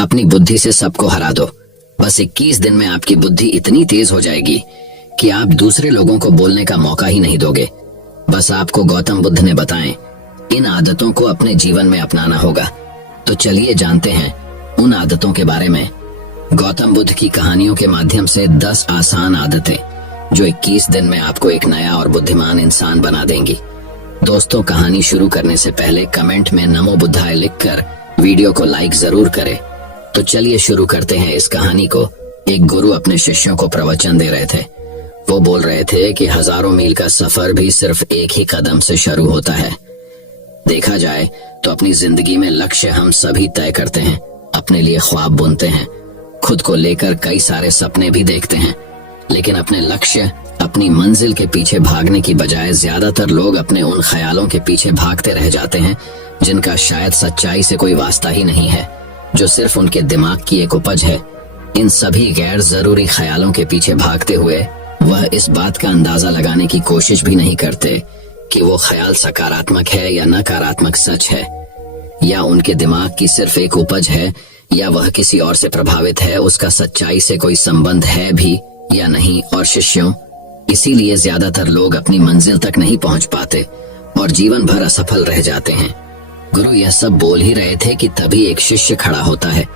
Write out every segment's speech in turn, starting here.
अपनी बुद्धि से सबको हरा दो। बस 21 दिन में आपकी बुद्धि इतनी तेज हो जाएगी कि आप दूसरे लोगों को बोलने का मौका ही नहीं दोगे। बस आपको गौतम बुद्ध ने बताएं, इन आदतों को अपने जीवन में अपनाना होगा। तो चलिए जानते हैं उन आदतों के बारे में। गौतम बुद्ध की कहानियों के माध्यम से 10 आसान आदतें जो 21 दिन में आपको एक नया और बुद्धिमान इंसान बना देंगी। दोस्तों, कहानी शुरू करने से पहले कमेंट में नमो बुद्धाय लिखकर वीडियो को लाइक जरूर करें। तो चलिए शुरू करते हैं इस कहानी को। एक गुरु अपने शिष्यों को प्रवचन दे रहे थे। वो बोल रहे थे कि हजारों मील का सफर भी सिर्फ एक ही कदम से शुरू होता है। देखा जाए तो अपनी जिंदगी में लक्ष्य हम सभी तय करते हैं, अपने लिए ख्वाब बुनते हैं, खुद को लेकर कई सारे सपने भी देखते हैं, लेकिन अपने लक्ष्य, अपनी मंजिल के पीछे भागने की बजाय ज्यादातर लोग अपने उन ख्यालों के पीछे भागते रह जाते हैं जिनका शायद सच्चाई से कोई वास्ता ही नहीं है, जो सिर्फ उनके दिमाग की एक उपज है। इन सभी गैर जरूरी ख्यालों के पीछे भागते हुए वह इस बात का अंदाजा लगाने की कोशिश भी नहीं करते कि वो ख्याल सकारात्मक है या नकारात्मक सच है, या उनके दिमाग की सिर्फ एक उपज है, या वह किसी और से प्रभावित है, उसका सच्चाई से कोई संबंध है भी या नहीं। और शिष्यों, इसीलिए ज्यादातर लोग अपनी मंजिल तक नहीं पहुंच पाते और जीवन भर असफल रह जाते हैं। गुरु यह सब बोल ही रहे थे कि तभी एक शिष्य खड़ा होता है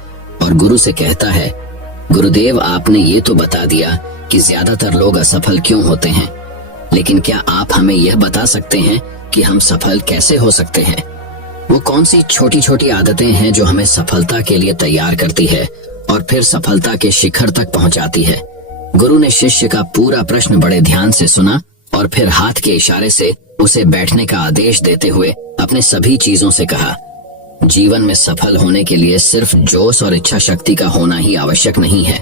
और गुरु से कहता है, गुरुदेव, आपने ये तो बता दिया कि ज्यादातर लोग असफल क्यों होते हैं, लेकिन क्या आप हमें यह बता सकते हैं कि हम सफल कैसे हो सकते हैं? वो कौन सी छोटी छोटी आदतें हैं जो हमें सफलता के लिए तैयार करती है और फिर सफलता के शिखर तक पहुंचाती है? गुरु ने शिष्य का पूरा प्रश्न बड़े ध्यान से सुना और फिर हाथ के इशारे से उसे बैठने का आदेश देते हुए अपने सभी चीजों से कहा, जीवन में सफल होने के लिए सिर्फ जोश और इच्छा शक्ति का होना ही आवश्यक नहीं है,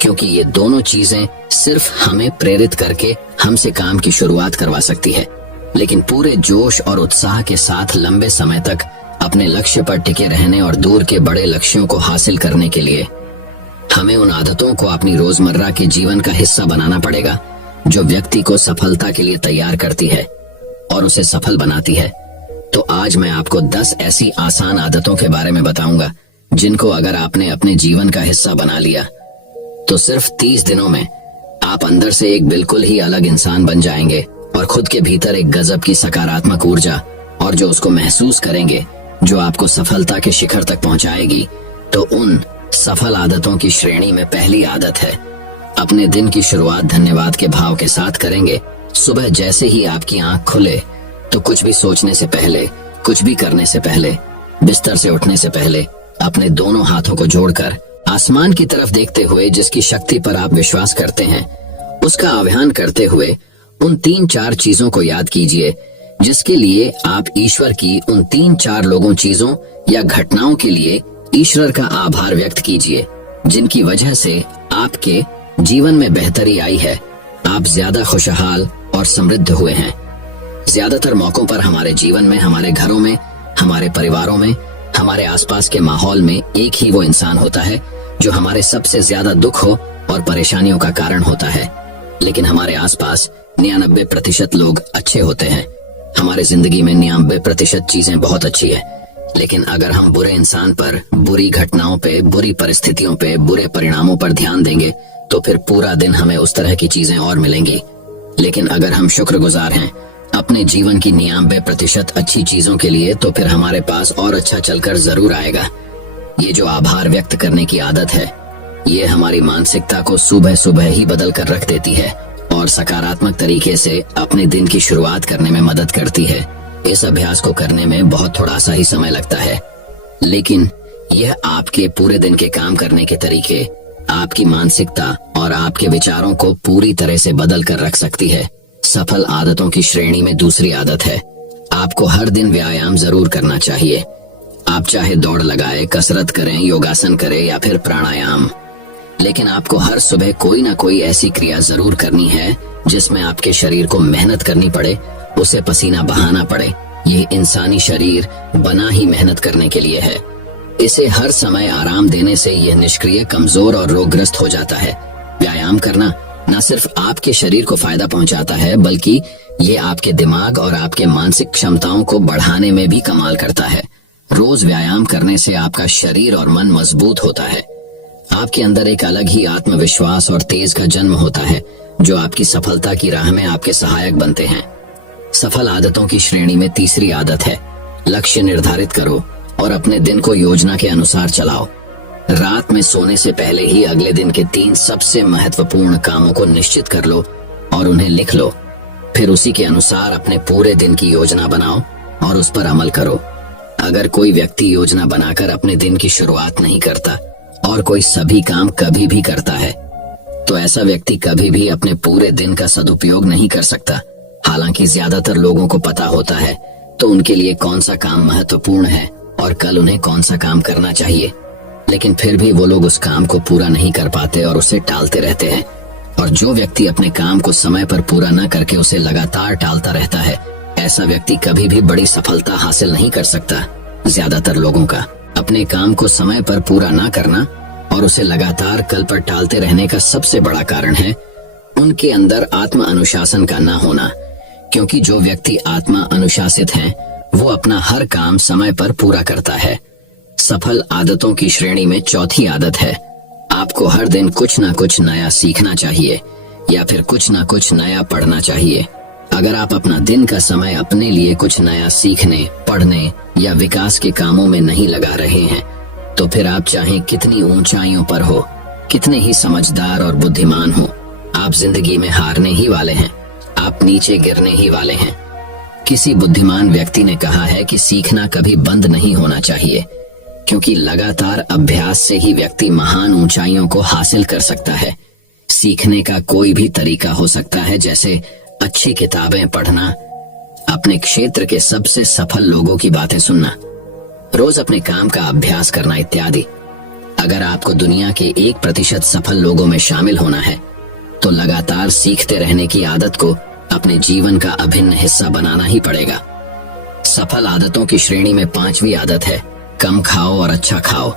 क्योंकि ये दोनों चीजें सिर्फ हमें प्रेरित करके हमसे काम की शुरुआत करवा सकती है, लेकिन पूरे जोश और उत्साह के साथ लंबे समय तक अपने लक्ष्य पर टिके रहने और दूर के बड़े लक्ष्यों को हासिल करने के लिए हमें उन आदतों को अपनी रोजमर्रा के जीवन का हिस्सा बनाना पड़ेगा जो व्यक्ति को सफलता के लिए तैयार करती है और उसे सफल बनाती है। तो आज मैं आपको 10 ऐसी आसान आदतों के बारे में बताऊंगा जिनको अगर आपने अपने जीवन का हिस्सा बना लिया तो सिर्फ 30 दिनों में आप अंदर से एक बिल्कुल ही अलग इंसान बन जाएंगे और खुद के भीतर एक गजब की सकारात्मक ऊर्जा और जो उसको महसूस करेंगे जो आपको सफलता के शिखर तक पहुंचाएगी। तो उन सफल आदतों की श्रेणी में पहली आदत है, अपने दिन की शुरुआत धन्यवाद के भाव के साथ करेंगे। सुबह जैसे ही आपकी आंख खुले तो कुछ भी सोचने से पहले, कुछ भी करने से पहले, बिस्तर से उठने से पहले अपने दोनों हाथों को जोड़कर आसमान की तरफ देखते हुए जिसकी शक्ति पर आप विश्वास करते हैं उसका आह्वान करते हुए उन 3-4 चीजों को याद कीजिए जिसके लिए आप ईश्वर की उन 3-4 लोगों, चीजों या घटनाओं के लिए ईश्वर का आभार व्यक्त कीजिए जिनकी वजह से आपके जीवन में बेहतरी आई है, आप ज्यादा खुशहाल और समृद्ध हुए हैं। ज्यादातर मौकों पर हमारे जीवन में, हमारे घरों में, हमारे परिवारों में, हमारे आसपास के माहौल में एक ही वो इंसान होता है जो हमारे सबसे ज्यादा दुख हो और परेशानियों का कारण होता है, लेकिन हमारे आसपास 99% लोग अच्छे होते हैं। हमारे जिंदगी में 99% चीजें बहुत अच्छी है, लेकिन अगर हम बुरे इंसान पर, बुरी घटनाओं पे, बुरी परिस्थितियों पे, बुरे परिणामों पर ध्यान देंगे तो फिर पूरा दिन हमें उस तरह की चीजें और मिलेंगी। लेकिन अगर हम शुक्रगुजार हैं अपने जीवन की 99% अच्छी चीजों के लिए तो फिर हमारे पास और अच्छा चलकर जरूर आएगा। ये जो आभार व्यक्त करने की आदत है, ये हमारी मानसिकता को सुबह सुबह ही बदल कर रख देती है और सकारात्मक तरीके से अपने दिन की शुरुआत करने में मदद करती है। इस अभ्यास को करने में बहुत थोड़ा सा ही समय लगता है, लेकिन यह आपके पूरे दिन के काम करने के तरीके, आपकी मानसिकता और आपके विचारों को पूरी तरह से बदल कर रख सकती है। सफल आदतों की श्रेणी में दूसरी आदत है, आपको हर दिन व्यायाम जरूर करना चाहिए। आप चाहे दौड़ लगाए, कसरत करें, योगासन करें या फिर प्राणायाम, लेकिन आपको हर सुबह कोई ना कोई ऐसी क्रिया जरूर करनी है जिसमें आपके शरीर को मेहनत करनी पड़े, उसे पसीना बहाना पड़े। ये इंसानी शरीर बना ही मेहनत करने के लिए है। इसे हर समय आराम देने से यह निष्क्रिय, कमजोर और रोगग्रस्त हो जाता है। व्यायाम करना न सिर्फ आपके शरीर को फायदा पहुंचाता है, बल्कि ये आपके दिमाग और आपके मानसिक क्षमताओं को बढ़ाने में भी कमाल करता है। रोज व्यायाम करने से आपका शरीर और मन मजबूत होता है। आपके अंदर एक अलग ही आत्मविश्वास और तेज का जन्म होता है जो आपकी सफलता की राह में आपके सहायक बनते हैं। सफल आदतों की श्रेणी में तीसरी आदत है, लक्ष्य निर्धारित करो और अपने दिन को योजना के अनुसार चलाओ। रात में सोने से पहले ही अगले दिन के 3 सबसे महत्वपूर्ण कामों को निश्चित कर लो और उन्हें लिख लो। फिर उसी के अनुसार अपने पूरे दिन की योजना बनाओ और उस पर अमल करो। अगर कोई व्यक्ति योजना बनाकर अपने दिन की शुरुआत नहीं करता और कोई सभी काम कभी भी करता है, तो ऐसा व्यक्ति कभी भी अपने पूरे दिन का सदुपयोग नहीं कर सकता। हालांकि ज्यादातर लोगों को पता होता है तो उनके लिए कौन सा काम महत्वपूर्ण है और कल उन्हें कौन सा काम करना चाहिए, लेकिन फिर भी वो लोग उस काम को पूरा नहीं कर पाते और उसे टालते रहते हैं। और जो व्यक्ति अपने काम को समय पर पूरा न करके उसे लगातार टालता रहता है, ऐसा व्यक्ति कभी भी बड़ी सफलता हासिल नहीं कर सकता। ज्यादातर लोगों का अपने काम को समय पर पूरा ना करना और उसे लगातार कल पर टालते रहने का सबसे बड़ा कारण है उनके अंदर आत्म अनुशासन का ना होना। क्योंकि जो व्यक्ति आत्मा अनुशासित है वो अपना हर काम समय पर पूरा करता है। सफल आदतों की श्रेणी में चौथी आदत है, आपको हर दिन कुछ ना कुछ नया सीखना चाहिए या फिर कुछ ना कुछ नया पढ़ना चाहिए। अगर आप अपना दिन का समय अपने लिए कुछ नया सीखने, पढ़ने या विकास के कामों में नहीं लगा रहे हैं, तो फिर आप चाहे कितनी ऊंचाइयों पर हो, कितने ही समझदार और बुद्धिमान हो, आप जिंदगी में हारने ही वाले हैं। आप नीचे गिरने ही वाले हैं। किसी बुद्धिमान व्यक्ति ने कहा है कि सीखना कभी बंद नहीं होना चाहिए, क्योंकि लगातार अभ्यास से ही व्यक्ति महान ऊंचाइयों को हासिल कर सकता है। सीखने का कोई भी तरीका हो सकता है, जैसे अच्छी किताबें पढ़ना, अपने क्षेत्र के सबसे सफल लोगों की बातें सुनना, रोज अपने काम का अभ्यास करना इत्यादि। अगर आपको दुनिया के 1% सफल लोगों में शामिल होना है तो लगातार सीखते रहने की आदत को अपने जीवन का अभिन्न हिस्सा बनाना ही पड़ेगा। सफल आदतों की श्रेणी में 5वीं आदत है, कम खाओ और अच्छा खाओ।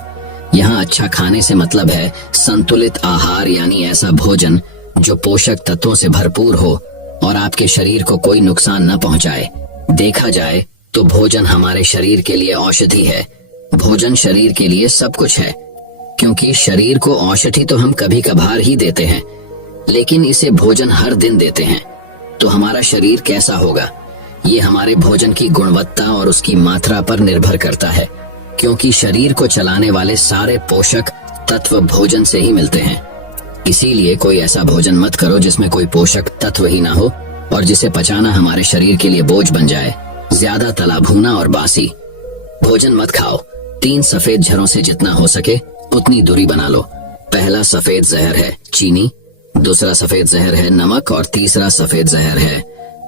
यहाँ अच्छा खाने से मतलब है संतुलित आहार, यानी ऐसा भोजन जो पोषक तत्वों से भरपूर हो और आपके शरीर को कोई नुकसान न पहुंचाए। देखा जाए तो भोजन हमारे शरीर के लिए औषधि है। भोजन शरीर के लिए सब कुछ है, क्योंकि शरीर को औषधि तो हम कभी कभार ही देते हैं, लेकिन इसे भोजन हर दिन देते हैं तो हमारा शरीर कैसा होगा, ये हमारे भोजन की गुणवत्ता और उसकी मात्रा पर निर्भर करता है। क्योंकि शरीर को चलाने वाले सारे पोषक तत्व भोजन से ही मिलते हैं। इसीलिए कोई ऐसा भोजन मत करो जिसमें कोई पोषक तत्व ही ना हो और जिसे पचाना हमारे शरीर के लिए बोझ बन जाए। ज्यादा तला भुना और बासी भोजन मत खाओ। 3 सफेद झरों से जितना हो सके उतनी दूरी बना लो। पहला सफेद जहर है चीनी, दूसरा सफेद जहर है नमक और तीसरा सफेद जहर है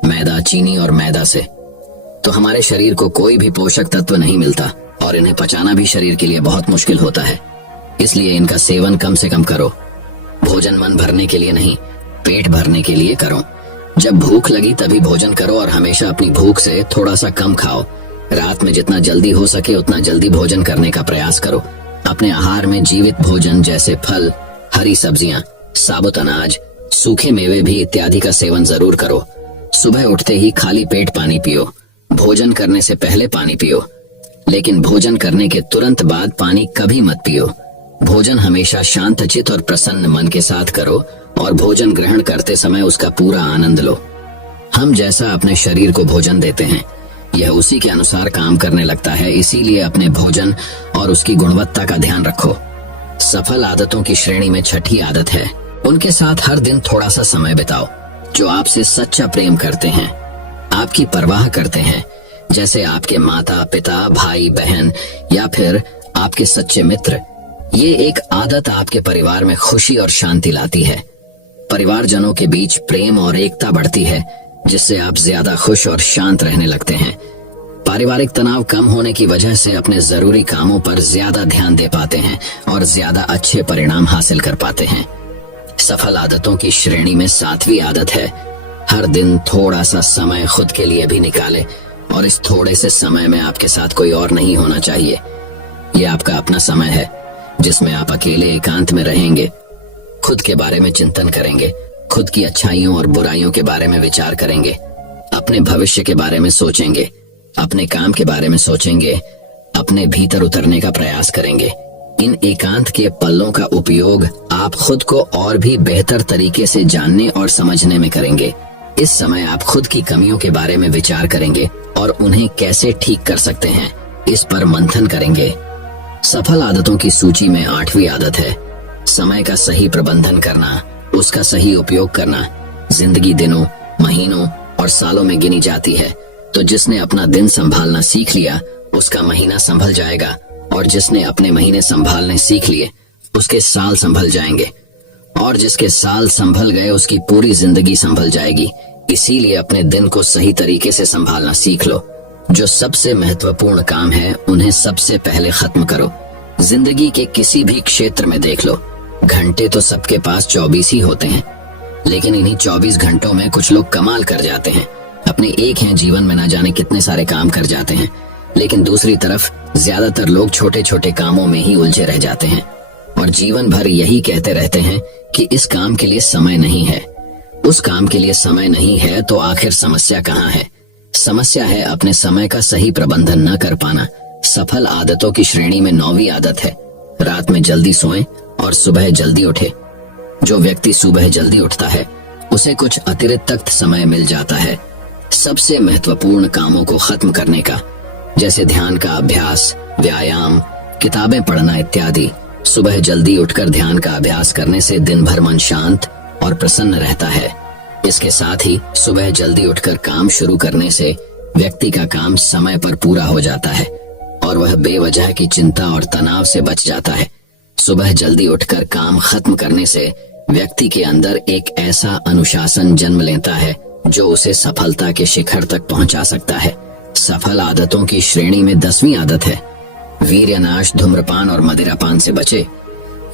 मैदा। चीनी और मैदा से तो हमारे शरीर को कोई भी पोषक तत्व नहीं मिलता और इन्हें पचाना भी शरीर के लिए बहुत मुश्किल होता है। इसलिए इनका सेवन कम से कम करो। भोजन मन भरने के लिए नहीं, पेट भरने के लिए करो। जब भूख लगी तभी भोजन करो और हमेशा अपनी भूख से थोड़ा सा कम खाओ। रात में जितना जल्दी हो सके उतना जल्दी भोजन करने का प्रयास करो। अपने आहार में जीवित भोजन जैसे फल, हरी सब्जियां, साबुत अनाज, सूखे मेवे भी इत्यादि का सेवन जरूर करो। सुबह उठते ही खाली पेट पानी पियो। भोजन करने से पहले पानी पियो, लेकिन भोजन करने के तुरंत बाद पानी कभी मत पियो। भोजन हमेशा शांतचित्त और प्रसन्न मन के साथ करो और भोजन ग्रहण करते समय उसका पूरा आनंद लो। हम जैसा अपने शरीर को भोजन देते हैं यह उसी के अनुसार काम करने लगता है। इसीलिए अपने भोजन और उसकी गुणवत्ता का ध्यान रखो। सफल आदतों की श्रेणी में 6ठी आदत है, उनके साथ हर दिन थोड़ा सा समय बिताओ जो आपसे सच्चा प्रेम करते हैं, आपकी परवाह करते हैं, जैसे आपके माता पिता, भाई बहन या फिर आपके सच्चे मित्र। ये एक आदत आपके परिवार में खुशी और शांति लाती है। परिवारजनों के बीच प्रेम और एकता बढ़ती है, जिससे आप ज्यादा खुश और शांत रहने लगते हैं। पारिवारिक तनाव कम होने की वजह से अपने जरूरी कामों पर ज्यादा ध्यान दे पाते हैं और ज्यादा अच्छे परिणाम हासिल कर पाते हैं। सफल आदतों की श्रेणी में 7वीं आदत है, हर दिन थोड़ा सा समय खुद के लिए भी निकाले और इस थोड़े से समय में आपके साथ कोई और नहीं होना चाहिए। ये आपका अपना समय है जिसमें आप अकेले एकांत में रहेंगे, खुद के बारे में चिंतन करेंगे, खुद की अच्छाइयों और बुराइयों के बारे में विचार करेंगे, अपने भविष्य के बारे में सोचेंगे, अपने काम के बारे में सोचेंगे, अपने भीतर उतरने का प्रयास करेंगे। इन एकांत के पलों का उपयोग आप खुद को और भी बेहतर तरीके से जानने और समझने में करेंगे। इस समय आप खुद की कमियों के बारे में विचार करेंगे और उन्हें कैसे ठीक कर सकते हैं, इस पर मंथन करेंगे। सफल आदतों की सूची में 8वीं आदत है समय का सही प्रबंधन करना, उसका सही उपयोग करना। जिंदगी दिनों, महीनों और सालों में गिनी जाती है, तो जिसने अपना दिन संभालना सीख लिया उसका महीना संभल जाएगा, और जिसने अपने महीने संभालने सीख लिए उसके साल संभल जाएंगे, और जिसके साल संभल गए उसकी पूरी जिंदगी संभल जाएगी। इसीलिए अपने दिन को सही तरीके से संभालना सीख लो। जो सबसे महत्वपूर्ण काम है उन्हें सबसे पहले खत्म करो। जिंदगी के किसी भी क्षेत्र में देख लो, घंटे तो सबके पास 24 ही होते हैं, लेकिन इन्हीं 24 घंटों में कुछ लोग कमाल कर जाते हैं। अपने एक हैं जीवन में न जाने कितने सारे काम कर जाते हैं, लेकिन दूसरी तरफ ज्यादातर लोग छोटे छोटे कामों में ही उलझे रह जाते हैं और जीवन भर यही कहते रहते हैं कि इस काम के लिए समय नहीं है, उस काम के लिए समय नहीं है। तो आखिर समस्या कहाँ है? समस्या है अपने समय का सही प्रबंधन न कर पाना। सफल आदतों की श्रेणी में 9वीं आदत है रात में जल्दी सोएं और सुबह जल्दी उठे। जो व्यक्ति सुबह जल्दी उठता है उसे कुछ अतिरिक्त समय मिल जाता है सबसे महत्वपूर्ण कामों को खत्म करने का, जैसे ध्यान का अभ्यास, व्यायाम, किताबें पढ़ना इत्यादि। सुबह जल्दी उठकर ध्यान का अभ्यास करने से दिन भर मन शांत और प्रसन्न रहता है। इसके साथ ही सुबह जल्दी उठकर काम शुरू करने से व्यक्ति का काम समय पर पूरा हो जाता है और वह बेवजह की चिंता और तनाव से बच जाता है। सुबह जल्दी उठकर काम खत्म करने से व्यक्ति के अंदर एक ऐसा अनुशासन जन्म लेता है जो उसे सफलता के शिखर तक पहुंचा सकता है। सफल आदतों की श्रेणी में 10वीं आदत है वीर्यनाश, धूम्रपान और मदिरापान से बचे।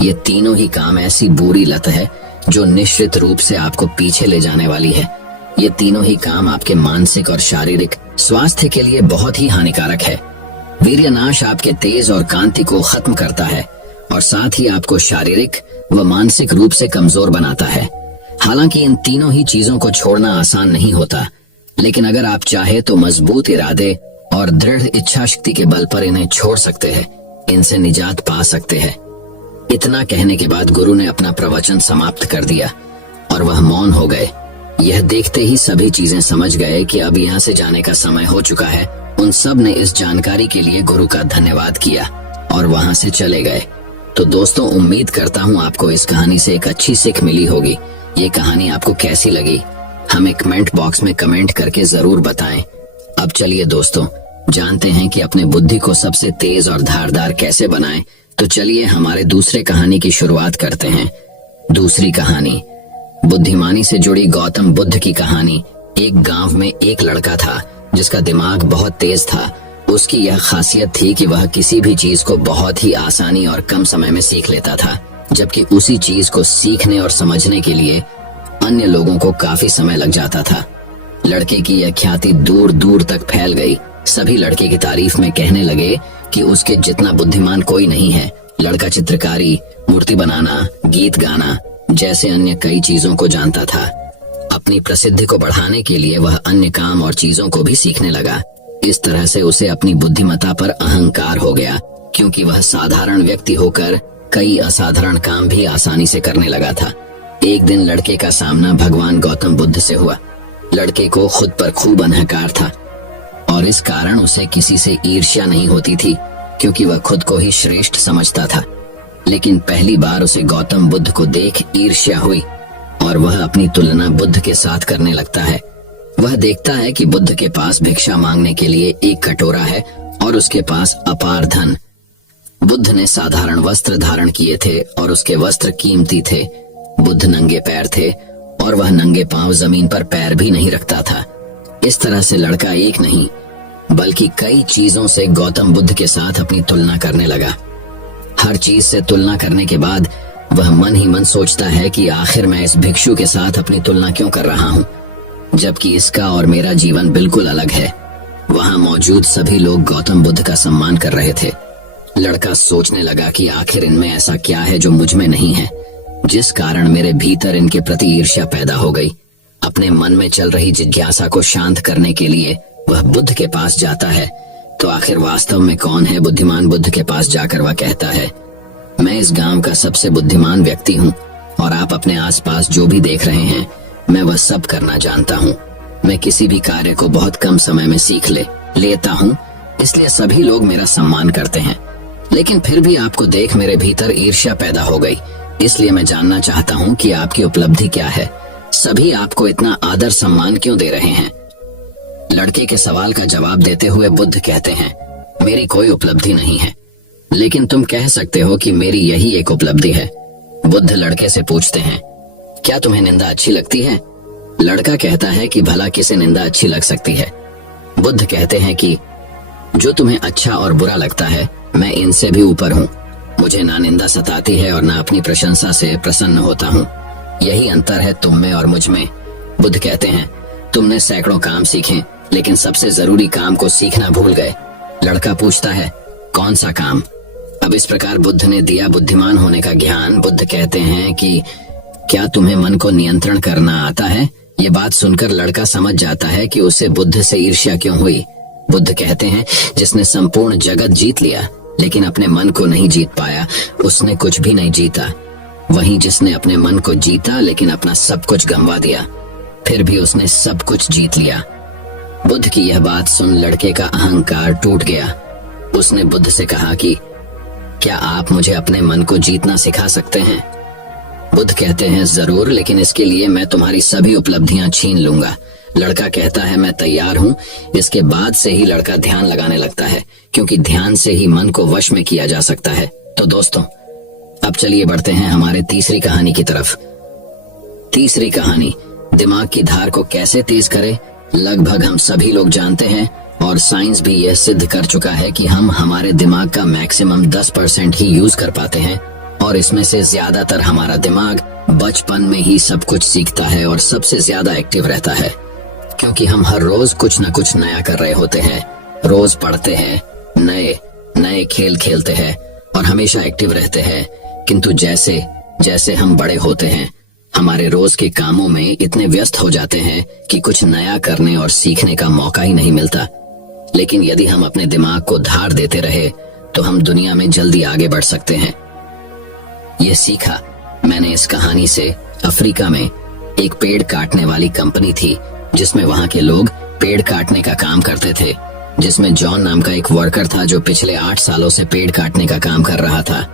ये तीनों ही काम ऐसी बुरी लत है जो निश्चित रूप से आपको पीछे ले जाने वाली है। ये तीनों ही काम आपके मानसिक और शारीरिक स्वास्थ्य के लिए बहुत ही हानिकारक है। वीर्यनाश आपके तेज और कांति को खत्म करता है और साथ ही आपको शारीरिक व मानसिक रूप से कमजोर बनाता है। हालांकि इन तीनों ही चीजों को छोड़ना आसान नहीं होता, लेकिन अगर आप चाहे तो मजबूत इरादे और दृढ़ इच्छा शक्ति के बल पर इन्हें छोड़ सकते हैं, इनसे निजात पा सकते हैं। इतना कहने के बाद गुरु ने अपना प्रवचन समाप्त कर दिया और वह मौन हो गए। यह देखते ही सभी चीजें समझ गए कि अब यहाँ से जाने का समय हो चुका है। उन सब ने इस जानकारी के लिए गुरु का धन्यवाद किया और वहां से चले गए। तो दोस्तों, उम्मीद करता हूँ आपको इस कहानी से एक अच्छी सीख मिली होगी। ये कहानी आपको कैसी लगी हमें कमेंट बॉक्स में कमेंट करके जरूर बताएं। अब चलिए दोस्तों, जानते हैं कि अपने बुद्धि को सबसे तेज और धारदार कैसे बनाएं। तो चलिए हमारे दूसरे कहानी की शुरुआत करते हैं। दूसरी कहानी बुद्धिमानी से जुड़ी गौतम बुद्ध की कहानी। एक गांव में एक लड़का था जिसका दिमाग बहुत तेज था। उसकी यह खासियत थी कि वह किसी भी चीज को बहुत ही आसानी और कम समय में सीख लेता था, जबकि उसी चीज को सीखने और समझने के लिए अन्य लोगों को काफी समय लग जाता था। लड़के की यह ख्याति दूर दूर तक फैल गई। सभी लड़के की तारीफ में कहने लगे कि उसके जितना बुद्धिमान कोई नहीं है। लड़का चित्रकारी, मूर्ति बनाना, गीत गाना जैसे अन्य कई चीजों को जानता था। अपनी प्रसिद्धि को बढ़ाने के लिए वह अन्य काम और चीजों को भी सीखने लगा। इस तरह से उसे अपनी बुद्धिमत्ता पर अहंकार हो गया, क्योंकि वह साधारण व्यक्ति होकर कई असाधारण काम भी आसानी से करने लगा था। एक दिन लड़के का सामना भगवान गौतम बुद्ध से हुआ। लड़के को खुद पर खूब अहंकार था और इस कारण उसे किसी से ईर्ष्या नहीं होती थी, क्योंकि वह खुद को ही श्रेष्ठ समझता था। लेकिन पहली बार उसे गौतम बुद्ध को देख ईर्ष्या हुई और वह अपनी तुलना बुद्ध के साथ करने लगता है। वह देखता है कि बुद्ध के पास भिक्षा मांगने के लिए एक कटोरा है और उसके पास अपार धन। बुद्ध ने साधारण वस्त्र धारण किए थे और उसके वस्त्र कीमती थे। बुद्ध नंगे पैर थे और वह नंगे पांव जमीन पर पैर भी नहीं रखता था। इस तरह से लड़का एक नहीं बल्कि कई चीजों से गौतम बुद्ध के साथ अपनी तुलना करने लगा। हर चीज से तुलना करने के बाद वह मन ही मन सोचता है कि आखिर मैं इस भिक्षु के साथ अपनी तुलना क्यों कर रहा हूँ, जबकि इसका और मेरा जीवन बिल्कुल अलग है। वहां मौजूद सभी लोग गौतम बुद्ध का सम्मान कर रहे थे। लड़का सोचने लगा कि आखिर इनमें ऐसा क्या है जो मुझ में नहीं है, जिस कारण मेरे भीतर इनके प्रति ईर्ष्या पैदा हो गई। अपने मन में चल रही जिज्ञासा को शांत करने के लिए वह बुद्ध के पास जाता है। तो आखिर वास्तव में कौन है बुद्धिमान? बुद्ध के पास जाकर वह कहता है, मैं इस गांव का सबसे बुद्धिमान व्यक्ति हूँ और आप अपने आसपास जो भी देख रहे हैं मैं वह सब करना जानता हूँ। मैं किसी भी कार्य को बहुत कम समय में सीख लेता हूँ, इसलिए सभी लोग मेरा सम्मान करते हैं। लेकिन फिर भी आपको देख मेरे भीतर ईर्ष्या पैदा हो गई, इसलिए मैं जानना चाहता हूँ कि आपकी उपलब्धि क्या है। सभी आपको इतना आदर सम्मान क्यों दे रहे हैं? लड़के के सवाल का जवाब देते हुए बुद्ध कहते हैं, मेरी कोई उपलब्धि नहीं है, लेकिन तुम कह सकते हो कि मेरी यही एक उपलब्धि है। बुद्ध लड़के से पूछते हैं, क्या तुम्हें निंदा अच्छी लगती है? लड़का कहता है कि भला किसे निंदा अच्छी लग सकती है? बुद्ध कहते हैं कि जो तुम्हें अच्छा और बुरा लगता है मैं इनसे भी ऊपर हूँ। मुझे ना निंदा सताती है और ना अपनी प्रशंसा से प्रसन्न होता हूँ। यही अंतर है तुम में और मुझ में। बुद्ध कहते हैं, तुमने सैकड़ों काम सीखे लेकिन सबसे जरूरी काम को सीखना भूल गए। लड़का पूछता है, कौन सा काम? अब इस प्रकार बुद्ध ने दिया बुद्धिमान होने का ज्ञान। बुद्ध कहते हैं कि क्या तुम्हें मन को नियंत्रण करना आता है? ये बात सुनकर लड़का समझ जाता है कि उसे बुद्ध से ईर्ष्या क्यों हुई। बुद्ध कहते हैं, जिसने संपूर्ण जगत जीत लिया लेकिन अपने मन को नहीं जीत पाया उसने कुछ भी नहीं जीता। वहीं जिसने अपने मन को जीता लेकिन अपना सब कुछ गंवा दिया फिर भी उसने सब कुछ जीत लिया। बुद्ध की यह बात सुन लड़के का अहंकार टूट गया। उसने बुद्ध से कहा कि क्या आप मुझे अपने मन को जीतना सिखा सकते हैं? बुद्ध कहते हैं, जरूर, लेकिन इसके लिए मैं तुम्हारी सभी उपलब्धियां छीन लूंगा। लड़का कहता है, मैं तैयार हूँ। इसके बाद से ही लड़का ध्यान लगाने लगता है, क्योंकि ध्यान से ही मन को वश में किया जा सकता है। तो दोस्तों, अब चलिए बढ़ते हैं हमारे तीसरी कहानी की तरफ। तीसरी कहानी, दिमाग की धार को कैसे तेज करें। लगभग हम सभी लोग जानते हैं और साइंस भी यह सिद्ध कर चुका है कि हम हमारे दिमाग का मैक्सिमम 10% ही यूज कर पाते हैं और इसमें से ज्यादातर हमारा दिमाग बचपन में ही सब कुछ सीखता है और सबसे ज्यादा एक्टिव रहता है, क्योंकि हम हर रोज कुछ न कुछ नया कर रहे होते हैं। रोज पढ़ते हैं, नए नए खेल खेलते हैं और हमेशा एक्टिव रहते हैं। किंतु जैसे जैसे हम बड़े होते हैं हमारे रोज के कामों में इतने व्यस्त हो जाते हैं कि कुछ नया करने और सीखने का मौका ही नहीं मिलता। लेकिन यदि हम अपने दिमाग को धार देते रहे तो हम दुनिया में जल्दी आगे बढ़ सकते हैं। ये सीखा मैंने इस कहानी से। अफ्रीका में एक पेड़ काटने वाली कंपनी थी जिसमें वहां के लोग पेड़ काटने का काम करते थे, जिसमें जॉन नाम का एक वर्कर था जो पिछले 8 सालों से पेड़ काटने का काम कर रहा था।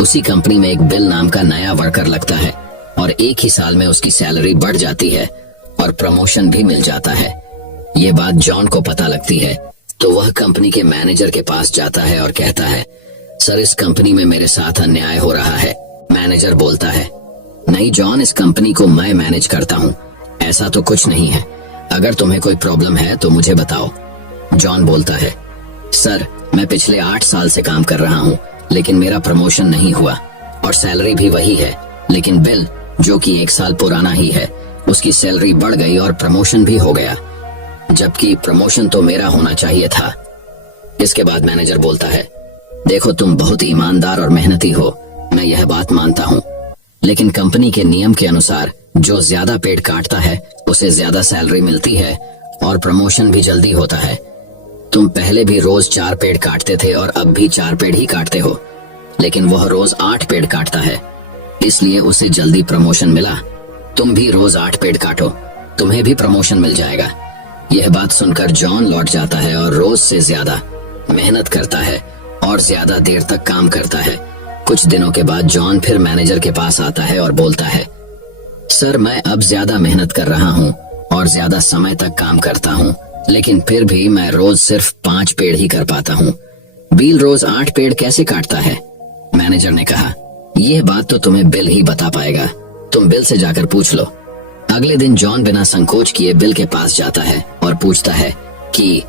उसी कंपनी में एक बिल नाम का नया वर्कर लगता है और एक ही साल में उसकी सैलरी बढ़ जाती है और प्रमोशन भी मिल जाता है। ये बात जॉन को पता लगती है तो वह कंपनी के मैनेजर के पास जाता है और कहता है, सर, इस कंपनी में मेरे साथ अन्याय हो रहा है। मैनेजर बोलता है, नहीं जॉन, इस कंपनी को मैं मैनेज करता हूँ, ऐसा तो कुछ नहीं है। अगर तुम्हें कोई प्रॉब्लम है तो मुझे बताओ। जॉन बोलता है, सर, मैं पिछले 8 साल से काम कर रहा हूँ लेकिन मेरा प्रमोशन नहीं हुआ और सैलरी भी वही है, लेकिन बिल जो कि 1 साल पुराना ही है उसकी सैलरी बढ़ गई और प्रमोशन भी हो गया, जबकि प्रमोशन तो मेरा होना चाहिए था। इसके बाद मैनेजर बोलता है, देखो तुम बहुत ईमानदार और मेहनती हो, मैं यह बात मानता हूँ, लेकिन कंपनी के नियम के अनुसार जो ज्यादा पेड़ काटता है उसे ज्यादा सैलरी मिलती है और प्रमोशन भी जल्दी होता है। तुम पहले भी रोज 4 पेड़ काटते थे और अब भी 4 पेड़ ही काटते हो, लेकिन वह रोज 8 पेड़ काटता है, इसलिए उसे जल्दी प्रमोशन मिला। तुम भी रोज 8 पेड़ काटो, तुम्हें भी प्रमोशन मिल जाएगा। यह बात सुनकर जॉन लौट जाता है और रोज से ज्यादा मेहनत करता है और ज्यादा देर तक काम करता है। कुछ दिनों के बाद जॉन फिर मैनेजर के पास आता है और बोलता है, सर, मैं अब ज्यादा मेहनत कर रहा हूँ और ज्यादा समय तक काम करता हूँ, लेकिन फिर भी मैं रोज सिर्फ 5 पेड़ ही कर पाता हूँ। बिल रोज 8 पेड़ कैसे काटता है? मैनेजर ने कहा, यह बात तो तुम्हें बिल ही बता पाएगा, तुम बिल से जाकर पूछ लो। अगले दिन जॉन बिना संकोच किए बिल के पास जाता है और पूछता है कि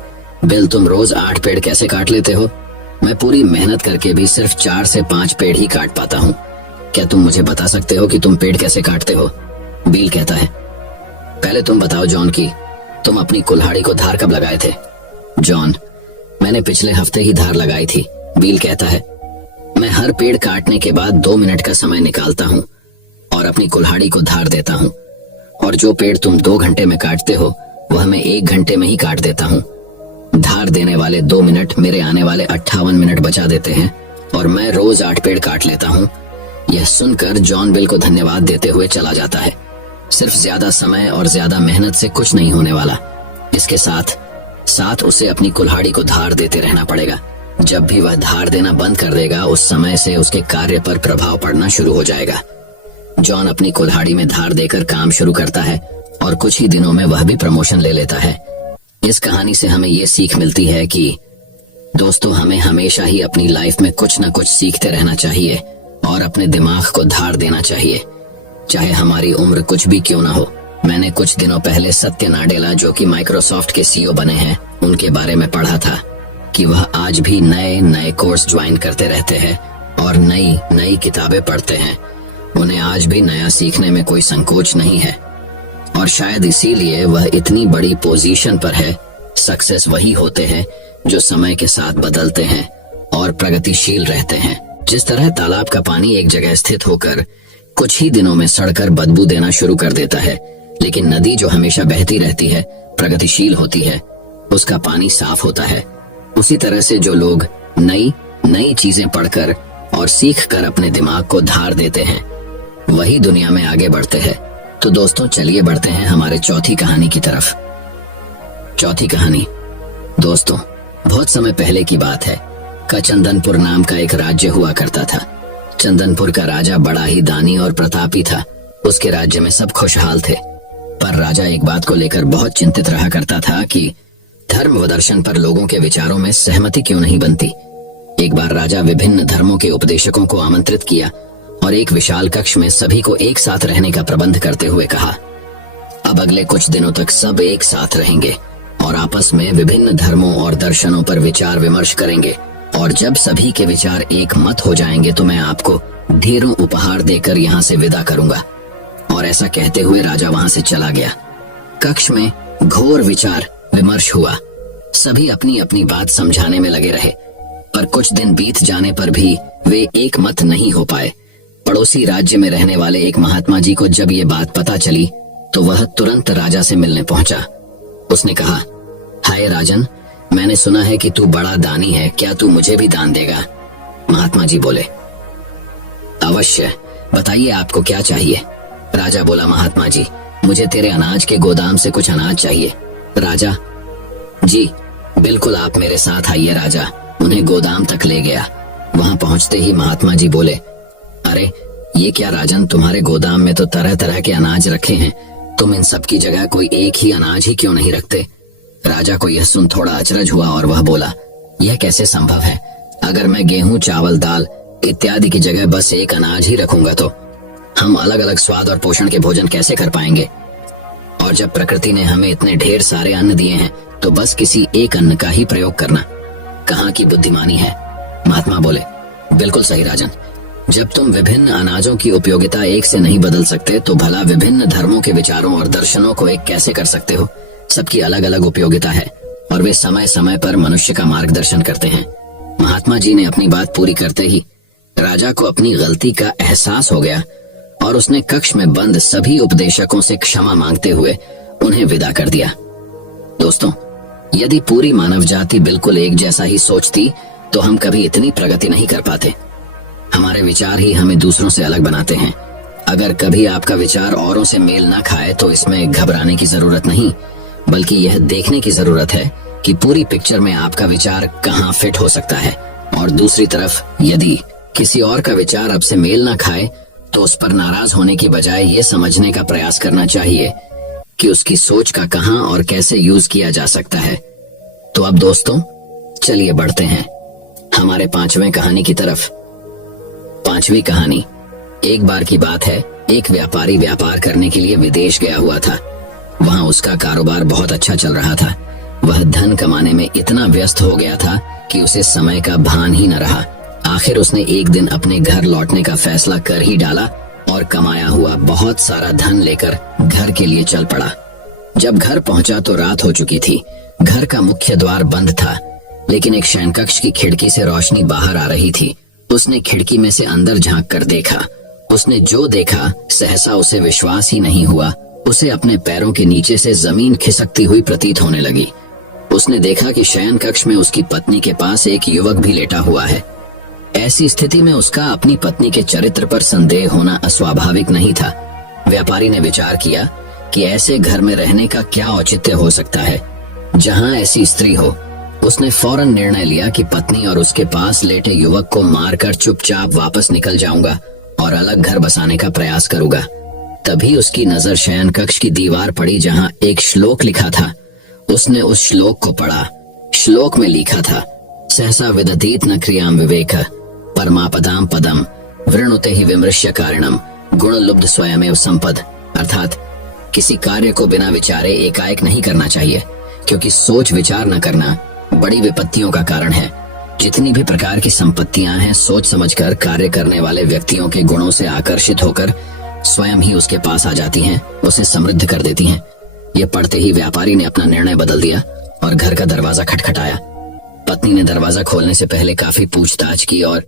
बिल, तुम रोज 8 पेड़ कैसे काट लेते हो? मैं पूरी मेहनत करके भी सिर्फ 4 से 5 पेड़ ही काट पाता हूँ। क्या तुम मुझे बता सकते हो कि तुम पेड़ कैसे काटते हो? बिल कहता है, पहले तुम बताओ जॉन की तुम अपनी कुल्हाड़ी को धार कब लगाए थे? जॉन, मैंने पिछले हफ्ते ही धार लगाई थी। बिल कहता है, मैं हर पेड़ काटने के बाद 2 मिनट का समय निकालता हूँ और अपनी कुल्हाड़ी को धार देता हूँ, और जो पेड़ तुम 2 घंटे में काटते हो वह मैं 1 घंटे में ही काट देता हूँ। धार देने वाले 2 मिनट मेरे आने वाले 58 मिनट बचा देते हैं और मैं रोज 8 पेड़ काट लेता हूँ। यह सुनकर जॉन बिल को धन्यवाद देते हुए चला जाता है। सिर्फ ज्यादा समय और ज्यादा मेहनत से कुछ नहीं होने वाला, इसके साथ साथ उसे अपनी कुल्हाड़ी को धार देते रहना पड़ेगा। जब भी वह धार देना बंद कर देगा, उस समय से उसके कार्य पर प्रभाव पड़ना शुरू हो जाएगा। जॉन अपनी कुल्हाड़ी में धार देकर काम शुरू करता है और कुछ ही दिनों में वह भी प्रमोशन ले लेता है। इस कहानी से हमें ये सीख मिलती है कि दोस्तों, हमें हमेशा ही अपनी लाइफ में कुछ न कुछ सीखते रहना चाहिए और अपने दिमाग को धार देना चाहिए, चाहे हमारी उम्र कुछ भी क्यों ना हो। मैंने कुछ दिनों पहले सत्य नाडेला, जो कि माइक्रोसॉफ्ट के सीईओ बने हैं, उनके बारे में पढ़ा था कि वह आज भी नए नए कोर्स ज्वाइन करते रहते हैं और नई नई किताबें पढ़ते हैं। उन्हें आज भी नया सीखने में कोई संकोच नहीं है और शायद इसीलिए वह इतनी बड़ी पोजीशन पर है। सक्सेस वही होते हैं जो समय के साथ बदलते हैं और प्रगतिशील रहते हैं। जिस तरह तालाब का पानी एक जगह स्थित होकर कुछ ही दिनों में सड़कर बदबू देना शुरू कर देता है, लेकिन नदी जो हमेशा बहती रहती है, प्रगतिशील होती है, उसका पानी साफ होता है। उसी तरह से जो लोग नई नई चीजें पढ़कर और सीख कर अपने दिमाग को धार देते हैं, वही दुनिया में आगे बढ़ते हैं। तो दोस्तों, चलिए बढ़ते हैं हमारे चौथी कहानी की तरफ। चौथी कहानी, दोस्तों, बहुत समय पहले की बात है का चंदनपुर नाम का एक राज्य हुआ करता था। चंदनपुर का राजा बड़ा ही दानी और प्रतापी था। उसके राज्य में सब खुशहाल थे, पर राजा एक बात को लेकर बहुत चिंतित रहा करता था कि धर्म व दर्शन पर लोगों के विचारों में सहमति क्यों नहीं बनती। एक बार राजा विभिन्न धर्मों के उपदेशकों को आमंत्रित किया और एक विशाल कक्ष में सभी को एक साथ रहने का प्रबंध करते हुए कहा, अब अगले कुछ दिनों तक सब एक साथ रहेंगे और आपस में विभिन्न धर्मों और दर्शनों पर विचार विमर्श करेंगे, और जब सभी के विचार एक मत हो जाएंगे तो मैं आपको ढेरों उपहार देकर यहाँ से विदा करूंगा। और ऐसा कहते हुए राजा वहां से चला गया। कक्ष में घोर विचार विमर्श हुआ। सभी अपनी अपनी बात समझाने में लगे रहे, पर कुछ दिन बीत जाने पर भी वे एक मत नहीं हो पाए। पड़ोसी राज्य में रहने वाले एक महात्मा जी को जब ये बात पता चली तो वह तुरंत राजा से मिलने पहुंचा। उसने कहा, हाय राजन, मैंने सुना है कि तू बड़ा दानी है, क्या तू मुझे भी दान देगा? महात्मा जी बोले, अवश्य, बताइए आपको क्या चाहिए? राजा बोला, महात्मा जी, मुझे तेरे अनाज के गोदाम से कुछ अनाज चाहिए। राजा, जी बिल्कुल, आप मेरे साथ आइए। राजा उन्हें गोदाम तक ले गया। वहां पहुंचते ही महात्मा जी बोले, अरे ये क्या राजन, तुम्हारे गोदाम में तो तरह तरह के अनाज रखे हैं, तुम इन सब की जगह कोई एक ही अनाज ही क्यों नहीं रखते? राजा को यह सुन थोड़ा अचरज हुआ और वह बोला, यह कैसे संभव है? अगर मैं गेहूं, चावल, दाल इत्यादि की जगह बस एक अनाज ही रखूंगा तो हम अलग अलग स्वाद और पोषण के भोजन कैसे कर पाएंगे? और जब प्रकृति ने हमें इतने ढेर सारे अन्न दिए हैं तो बस किसी एक अन्न का ही प्रयोग करना कहाँ की बुद्धिमानी है? महात्मा बोले, बिल्कुल सही राजन, जब तुम विभिन्न अनाजों की उपयोगिता एक से नहीं बदल सकते तो भला विभिन्न धर्मों के विचारों और दर्शनों को एक कैसे कर सकते हो? सबकी अलग अलग उपयोगिता है और वे समय समय पर मनुष्य का मार्गदर्शन करते हैं। महात्मा जी ने अपनी बात पूरी करते ही राजा को अपनी गलती का एहसास हो गया और उसने कक्ष में बंद सभी उपदेशकों से क्षमा मांगते हुए उन्हें विदा कर दिया। दोस्तों, यदि पूरी मानव जाति बिल्कुल एक जैसा ही सोचती तो हम कभी इतनी प्रगति नहीं कर पाते। हमारे विचार ही हमें दूसरों से अलग बनाते हैं। अगर कभी आपका विचार औरों से मेल ना खाए तो इसमें घबराने की जरूरत नहीं, बल्कि यह देखने की जरूरत है कि पूरी पिक्चर में आपका विचार कहाँ फिट हो सकता है। और दूसरी तरफ यदि किसी और का विचार आपसे मेल ना खाए तो उस पर नाराज होने की बजाय ये समझने का प्रयास करना चाहिए कि उसकी सोच का कहां और कैसे यूज किया जा सकता है। तो अब दोस्तों, चलिए बढ़ते हैं हमारे 5वें कहानी की तरफ। 5वीं कहानी, एक बार की बात है, एक व्यापारी व्यापार करने के लिए विदेश गया हुआ था। वहां उसका कारोबार बहुत अच्छा चल रहा था। वह धन कमाने में इतना व्यस्त हो गया था कि उसे समय का भान ही न रहा। आखिर उसने एक दिन अपने घर लौटने का फैसला कर ही डाला और कमाया हुआ बहुत सारा धन लेकर घर के लिए चल पड़ा। जब घर पहुंचा तो रात हो चुकी थी। घर का मुख्य द्वार बंद था, लेकिन एक शयनकक्ष की खिड़की से रोशनी बाहर आ रही थी। उसने खिड़की में से अंदर झांक कर देखा। उसने जो देखा सहसा उसे विश्वास ही नहीं हुआ। उसे अपने पैरों के नीचे से जमीन खिसकती हुई प्रतीत होने लगी। उसने देखा कि शयन कक्ष में उसकी पत्नी के पास एक युवक भी लेटा हुआ है। ऐसी स्थिति में उसका अपनी पत्नी के चरित्र पर संदेह होना अस्वाभाविक नहीं था। व्यापारी ने विचार किया कि ऐसे घर में रहने का क्या औचित्य हो सकता है जहां ऐसी स्त्री हो। उसने फौरन निर्णय लिया कि पत्नी और उसके पास लेटे युवक को मारकर चुपचाप वापस निकल जाऊंगा और अलग घर बसाने का प्रयास करूंगा। तभी उसकी नजर शयन कक्ष की दीवार पड़ी जहां एक श्लोक लिखा था। उसने उस श्लोक को पढ़ा। श्लोक में लिखा था, सहसा विदधीत न क्रियाम विवेक परमापदाम पदम वृणुते ही विमृश्य कारणम गुण लुब्ध स्वयमेव संपद। अर्थात किसी कार्य को बिना विचारे एकाएक नहीं करना चाहिए, क्योंकि सोच विचार न करना बड़ी विपत्तियों का कारण है। जितनी भी प्रकार की संपत्तियां हैं, सोच समझकर कार्य करने वाले व्यक्तियों के गुणों से आकर्षित होकर स्वयं ही उसके पास आ जाती हैं, उसे समृद्ध कर देती हैं। ये पढ़ते ही व्यापारी ने अपना निर्णय बदल दिया और घर का दरवाजा खटखटाया। पत्नी ने दरवाजा खोलने से पहले काफी पूछताछ की और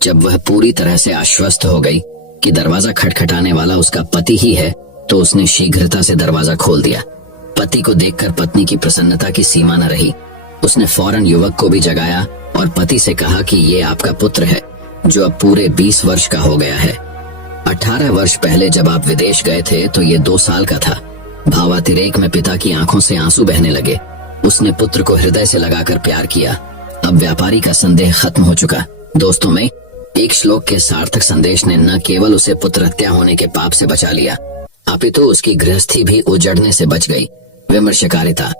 जब वह पूरी तरह से आश्वस्त हो गई कि दरवाजा खटखटाने वाला उसका पति ही है, तो उसने शीघ्रता से दरवाजा खोल दिया। पति को देखकर पत्नी की प्रसन्नता की सीमा न रही। उसने फौरन युवक को भी जगाया और पति से कहा कि ये आपका पुत्र है, जो अब पूरे 20 वर्ष का हो गया है। 18 वर्ष पहले जब आप विदेश गए थे तो ये 2 साल का था। भावातिरेक में पिता की आंखों से आंसू बहने लगे। उसने पुत्र को हृदय से लगाकर प्यार किया। अब व्यापारी का संदेह खत्म हो चुका। दोस्तों में एक श्लोक के सार्थक संदेश ने न केवल उसे पुत्र हत्या होने के पाप से बचा लिया, अपितु उसकी गृहस्थी भी उजड़ने से बच गई। विमर्शकारिता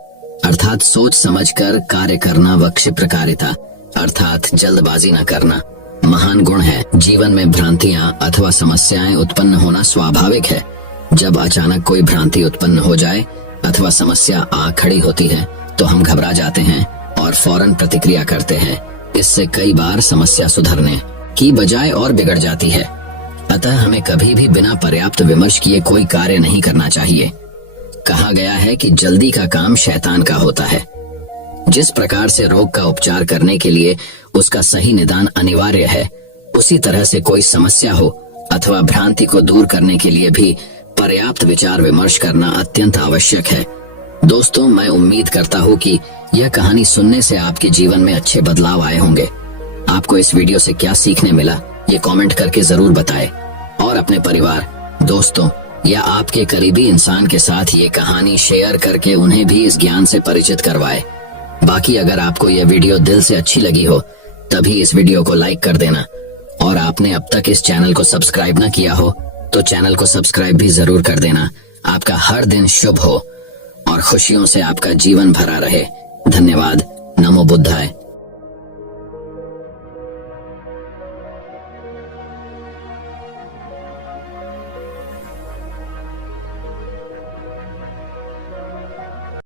अर्थात सोच समझकर कार्य करना व क्षिप्रकारिता अर्थात जल्दबाजी न करना महान गुण है। जीवन में भ्रांतियां अथवा समस्याएं उत्पन्न होना स्वाभाविक है। जब अचानक कोई भ्रांति उत्पन्न हो जाए अथवा समस्या आ खड़ी होती है तो हम घबरा जाते हैं और फौरन प्रतिक्रिया करते हैं। इससे कई बार समस्या सुधरने की बजाय और बिगड़ जाती है। अतः हमें कभी भी बिना पर्याप्त विमर्श किए कोई कार्य नहीं करना चाहिए। कहा गया है कि जल्दी का काम शैतान का होता है। जिस प्रकार से रोग का उपचार करने के लिए उसका सही निदान अनिवार्य है, उसी तरह से कोई समस्या हो अथवा भ्रांति को दूर करने के लिए भी पर्याप्त विचार विमर्श करना अत्यंत आवश्यक है। दोस्तों, मैं उम्मीद करता हूँ कि यह कहानी सुनने से आपके जीवन में अच्छे बदलाव आए होंगे। आपको इस वीडियो से क्या सीखने मिला, ये कमेंट करके जरूर बताएं और अपने परिवार, दोस्तों या आपके करीबी इंसान के साथ ये कहानी शेयर करके उन्हें भी इस ज्ञान से परिचित करवाएं। बाकी अगर आपको यह वीडियो दिल से अच्छी लगी हो तभी इस वीडियो को लाइक कर देना, और आपने अब तक इस चैनल को सब्सक्राइब न किया हो तो चैनल को सब्सक्राइब भी जरूर कर देना। आपका हर दिन शुभ हो और खुशियों से आपका जीवन भरा रहे। धन्यवाद। नमो बुद्धाय।